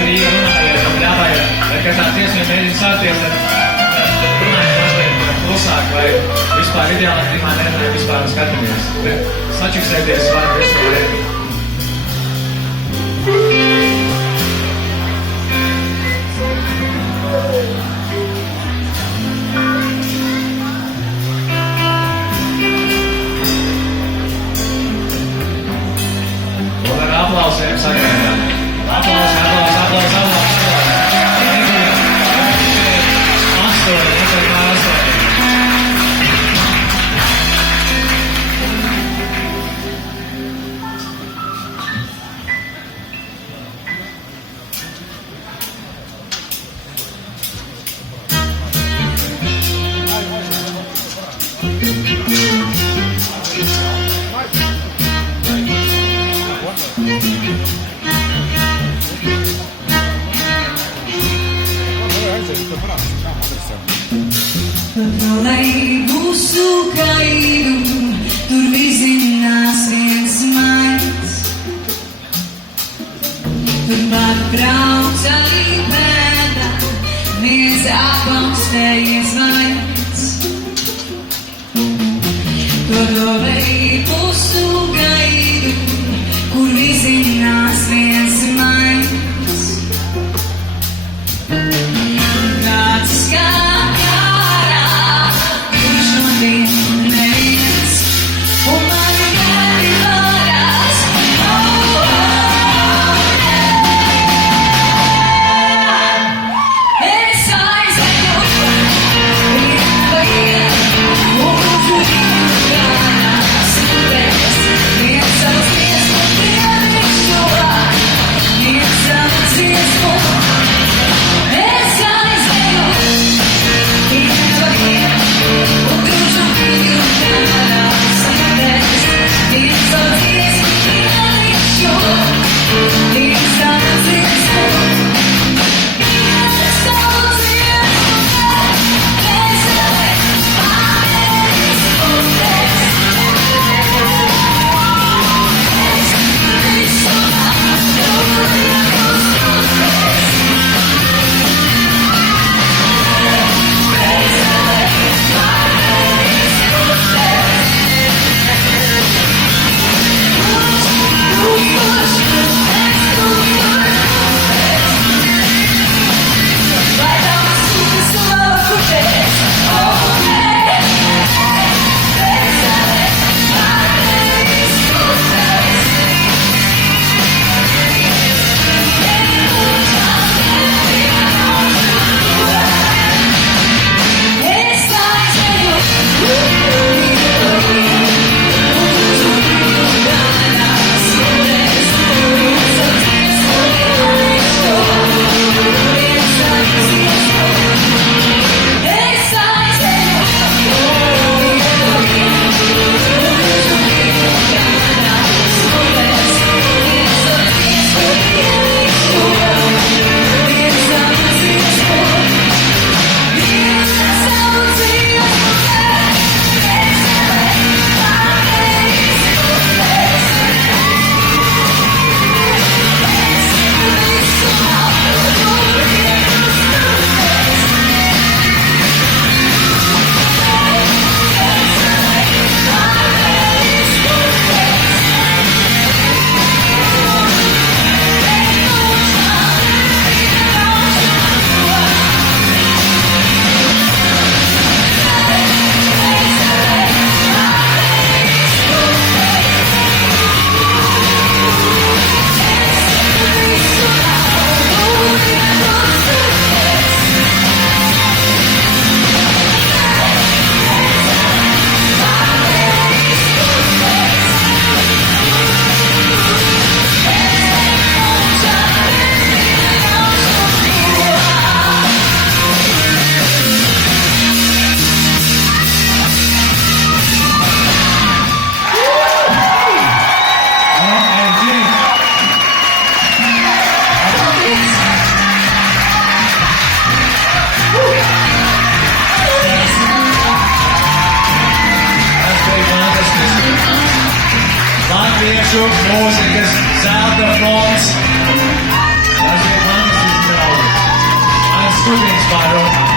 brīvi runājiet un ļāvājiet, kad tā dziesma mēģina sākties, tad runājiet mazliet klusāk, vai vispār ideāli timā nerunājiet, vispār skatāmies. Bet sačiksēties var visu laiku. Un ar aplausiem sagaidām. Aplausi, aplausi, aplausi, aplausi. Astoņi, nekad kā astoņi. Trolejbusu gaidu, tur vizinās viens maigs. Turpat brauc arī pēdā, viens apaugstējies vaigs. Trolejbusu gaidu, kur vizinās viens maigs. Kāds skats neviens, un mani gari varās, es aizēju, pa ielu, un uz viņu gājās upes, viens savas dziesmu pievišķo, viens savas dziesmu, es aizēju, pa ielu, un uz viņu gājās upes, viens savas dziesmu pievišķo, viens savas dziesmu. Latviešu mūzikas zelta fonds. Tas bija mans Skubīgs pārāk.